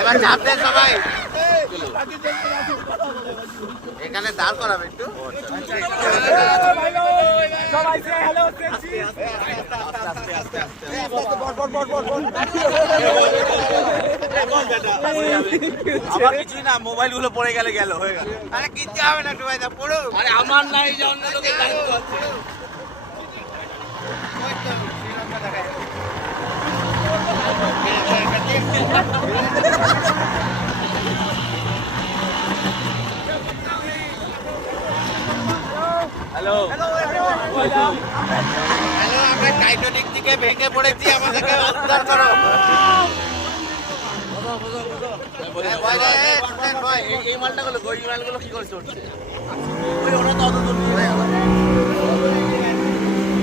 এবার চাপতে সবাই এখানে দাঁড় করাবে একটু আমার কিছুই না, মোবাইল গুলো পড়ে গেলে গেল হয়ে গেল। আরে কিচ্ছু হবে না একটু ভাই পড়ো আরে আমার নাই, যে অন্য লোকের দায়িত্ব আছে। হ্যালো হ্যালো, আমরা টাইটানিক থেকে ভেঙে পড়েছি, আমাদেরকে উদ্ধার করো। এই মালটা গুলো কি করছে? ওরা তো অত